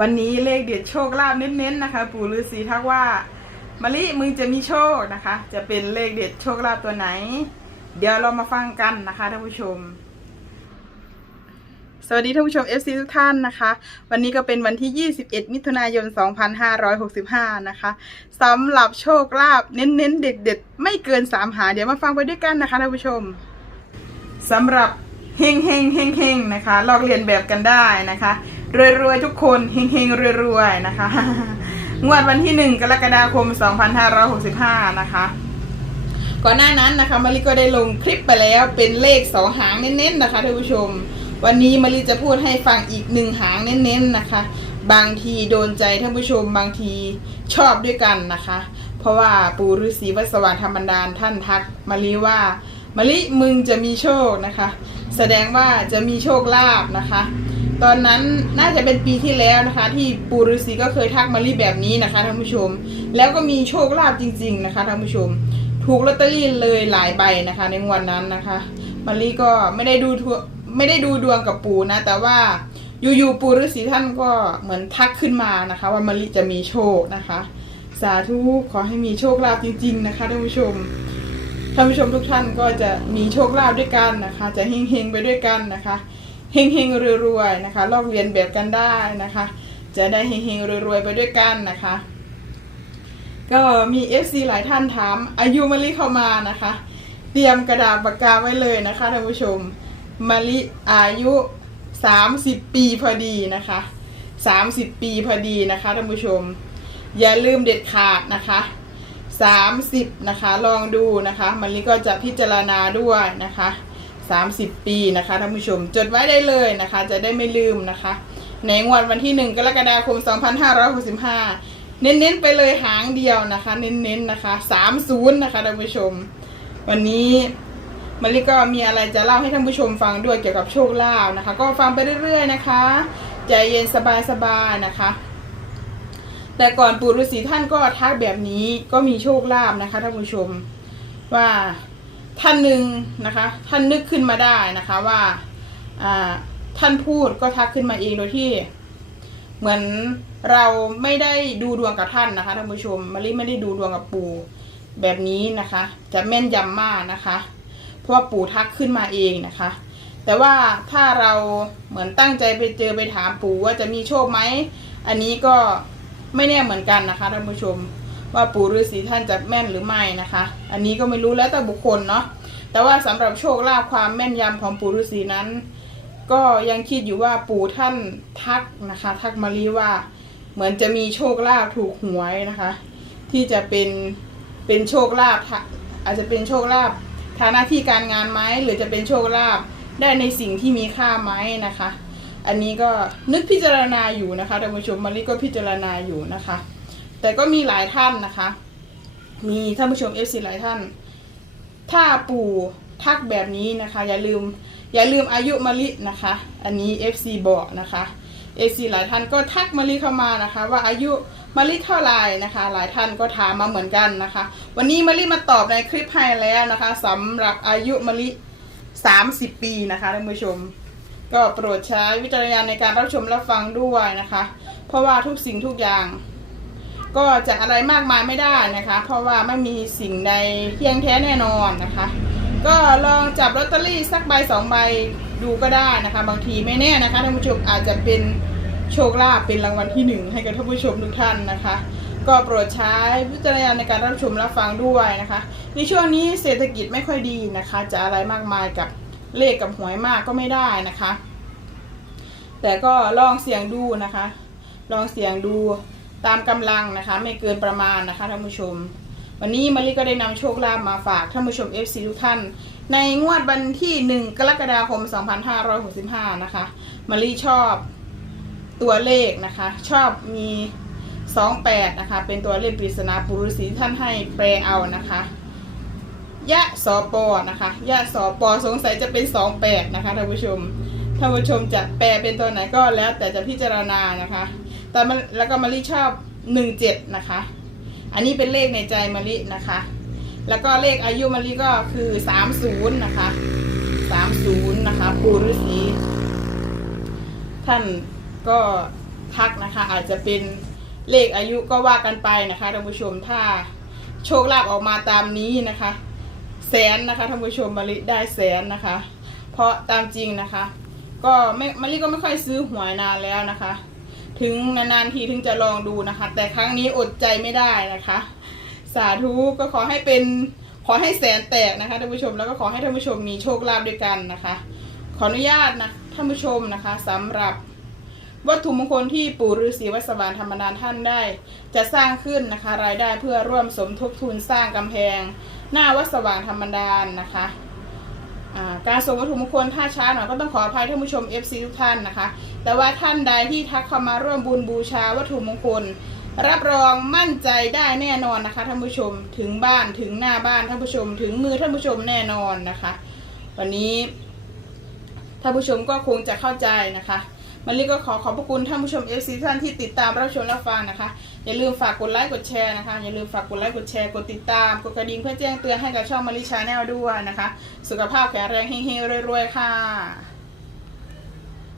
วันนี้เลขเด็ดโชคลาภเน้นๆนะคะ ปู่ฤาษีทักว่ามะลิมึงจะมีโชคนะคะ จะเป็นเลขเด็ดโชคลาภตัวไหน เดี๋ยวเรามาฟังกันนะคะท่านผู้ชม สวัสดีท่านผู้ชม FC ทุกท่านนะคะ วันนี้ก็เป็นวันที่ 21 มิถุนายน 2565 นะคะสำหรับโชคลาภเน้นๆเด็ดๆไม่เกิน 3 หา เดี๋ยวมาฟังไปด้วยกันนะคะท่านผู้ชมสำหรับเฮงเฮงเฮงเฮงนะคะ ลอกเรียนแบบกันได้นะคะ รวยๆ ทุกคนเฮงเฮงรวยๆนะคะ งวดวันที่1กรกฎาคม 2565 นะคะ ก่อนหน้านั้นนะคะมาริก็ได้ลงคลิปไปแล้วเป็นเลขสองหางเน้นๆนะคะท่านผู้ชม วันนี้มาริจะพูดให้ฟังอีกหนึ่งหางเน้นๆนะคะ บางทีโดนใจท่านผู้ชมบางทีชอบด้วยกันนะคะ เพราะว่าปู่ฤาษีวัดสว่างธรรมดานท่านทักมาริว่ามะลิมึงจะมีโชคนะคะ แสดงว่าจะมีโชคลาภนะคะ ตอนนั้นน่าจะเป็นปีที่แล้วนะคะ ที่ปู่ฤาษีก็เคยทักมารีแบบนี้นะคะท่านผู้ชม แล้วก็มีโชคลาภจริง ๆ นะคะท่านผู้ชม ถูกลอตเตอรี่เลยหลายใบนะคะ ในวันนั้นนะคะมารีก็ไม่ได้ดูทัวไม่ได้ดูดวงกับปูนะ แต่ว่าอยู่ๆปู่ฤาษีท่านก็เหมือนทักขึ้นมานะคะ ว่ามารีจะมีโชคนะคะ สาธุขอให้มีโชคลาภจริง ๆ นะคะท่านผู้ชมท่านผู้ชมทุกท่านก็จะมีโชคลาภด้วยกันนะคะ จะเฮงๆไปด้วยกันนะคะ เฮงเฮงๆรวยๆนะคะลอกเรียนแบบกันได้นะคะ จะได้เฮงๆรวยๆไปด้วยกันนะคะ ก็มี FC หลายท่านถามอายุมะลิเข้ามานะคะ เตรียมกระดาษปากกาไว้เลยนะคะท่านผู้ชมมะลิอายุ 30 ปีพอดีนะคะ 30 ปีพอดีนะคะท่านผู้ชม อย่าลืมเด็ดขาดนะคะ30นะคะลองดูนะคะมันลิก็จะพิจารณาด้วยนะคะ 30 ปีนะคะท่านผู้ชมจดไว้ได้เลยนะคะ จะได้ไม่ลืมนะคะ ในงวดวันที่ 1 กรกฎาคม 2565 เน้นๆไปเลยหางเดียวนะคะ เน้นๆนะคะ 30 นะคะท่านผู้ชม วันนี้มาริก็มีอะไรจะเล่าให้ท่านผู้ชมฟังด้วยเกี่ยวกับโชคลาภนะคะ ก็ฟังไปเรื่อยๆนะคะใจเย็นสบายๆนะคะ แต่ก่อนปู่ฤาษีท่านก็ทักแบบนี้ก็มีโชคลาภนะคะท่านผู้ชมว่า ท่านหนึ่งนะคะ ท่านนึกขึ้นมาได้นะคะว่าท่านพูดก็ทักขึ้นมาเองโดยที่ เหมือนเราไม่ได้ดูดวงกับท่านนะคะท่านผู้ชมมารีไม่ได้ดูดวงกับปู่แบบนี้นะคะ จะแม่นยำมากนะคะ เพราะว่าปู่ทักขึ้นมาเองนะคะ แต่ว่าถ้าเราเหมือนตั้งใจไปเจอไปถามปู่ว่าจะมีโชคไหมอันนี้ก็ไม่แน่เหมือนกันนะคะท่านผู้ชม ว่าปู่ฤาษีท่านจะแม่นหรือไม่นะคะ อันนี้ก็ไม่รู้แล้วแต่บุคคลเนาะแต่ว่าสำหรับโชคลาภความแม่นยำของปู่ฤาษีนั้น ก็ยังคิดอยู่ว่าปู่ท่านทักนะคะ ทักมารีว่าเหมือนจะมีโชคลาภถูกหวยนะคะ ที่จะเป็นเป็นโชคลาภอาจจะเป็นโชคลาภทาน้าที่การงานไหมหรือจะเป็นโชคลาภได้ในสิ่งที่มีค่าไหมนะคะ อันนี้ก็นึกพิจารณาอยู่นะคะท่านผู้ชมมารีก็พิจารณาอยู่นะคะ แต่ก็มีหลายท่านนะคะ มีท่านผู้ชมเอฟซีหลายท่าน ถ้าปู่ทักแบบนี้นะคะ อย่าลืมอย่าลืมอายุมะลินะคะ อันนี้ FC บอกนะคะ FC หลายท่านก็ทักมะลิเข้ามานะคะ ว่าอายุมะลิเท่าไหร่นะคะ หลายท่านก็ถามมาเหมือนกันนะคะ วันนี้มะลิมาตอบในคลิปให้แล้วนะคะสำหรับอายุมะลิ 30 ปีนะคะท่านผู้ชม ก็โปรดใช้วิจารณญาณในการรับชมรับฟังด้วยนะคะ เพราะว่าทุกสิ่งทุกอย่าง ก็จะอะไรมากมายไม่ได้นะคะ เพราะว่าไม่มีสิ่งใดเที่ยงแท้แน่นอนนะคะ ก็ลองจับลอตเตอรี่สักใบสองใบดูก็ได้นะคะ บางทีไม่แน่นะคะท่านผู้ชมอาจจะเป็นโชคลาภเป็นรางวัลที่หนึ่งให้กับท่านผู้ชมทุกท่านนะคะ ก็โปรดใช้วิจารณญาณในการรับชมรับฟังด้วยนะคะ ในช่วงนี้เศรษฐกิจไม่ค่อยดีนะคะ จะอะไรมากมายกับเลขกับหวยมากก็ไม่ได้นะคะ แต่ก็ลองเสี่ยงดูนะคะ ลองเสี่ยงดู ตามกำลังนะคะ ไม่เกินประมาณนะคะท่านผู้ชม วันนี้มาริก็ได้นำโชคลาภมาฝากท่านผู้ชม FC ทุกท่าน ในงวดวันที่ 1 กรกฎาคม 2565 นะคะมาริชอบตัวเลขนะคะ ชอบมี28นะคะ เป็นตัวเลขปริศนาปุรุษีท่านให้แปลเอานะคะยะสอปอนะคะยะสอปอสงสัยจะเป็น 28 นะคะท่านผู้ชมท่านผู้ชมจะแปลเป็นตัวไหนก็แล้วแต่จะพิจารณานะคะ แต่มันแล้วก็มาริชอบ17นะคะ อันนี้เป็นเลขในใจมารินะคะ แล้วก็เลขอายุมาริก็คือ30นย์นะคะ30นย์นะคะ ปูฤาษีท่านก็ทักนะคะ อาจจะเป็นเลขอายุก็ว่ากันไปนะคะท่านผู้ชมถ้าโชคลาภออกมาตามนี้นะคะ แสนนะคะท่านผู้ชมมะลิได้แสนนะคะ เพราะตามจริงนะคะ ก็ไม่มะลิก็ไม่ค่อยซื้อหวยนานแล้วนะคะ ถึงนานๆทีถึงจะลองดูนะคะ แต่ครั้งนี้อดใจไม่ได้นะคะ สาธุก็ขอให้เป็นขอให้แสนแตกนะคะท่านผู้ชมแล้วก็ขอให้ท่านผู้ชมมีโชคลาภด้วยกันนะคะ ขออนุญาตนะท่านผู้ชมนะคะสำหรับวัตถุมงคลที่ปู่ฤาษีวัดสวานธรรมดานท่านได้ จะสร้างขึ้นนะคะ รายได้เพื่อร่วมสมทบทุนสร้างกำแพง หน้าวัดสว่างธรรมดานนะคะ การส่งวัตถุมงคลถ้าช้าหน่อยก็ต้องขออภัยท่านผู้ชม FC ทุกท่านนะคะ แต่ว่าท่านใดที่ทักเข้ามาร่วมบุญบูชาวัตถุมงคล รับรองมั่นใจได้แน่นอนนะคะท่านผู้ชมถึงบ้านถึงหน้าบ้านท่านผู้ชม ถึงมือท่านผู้ชมแน่นอนนะคะ วันนี้ท่านผู้ชมก็คงจะเข้าใจนะคะ มันลีก็ขอขอบพระคุณท่านผู้ชมเอลซีท่านที่ติดตามรับชมรับฟังนะคะ อย่าลืมฝากกดไลค์กดแชร์นะคะ อย่าลืมฝากกดไลค์กดแชร์กดติดตามกดกระดิ่งเพื่อแจ้งเตือนให้กับช่องมาริชาแนลด้วยนะคะ สุขภาพแข็งแรงเฮงๆรวยๆค่ะ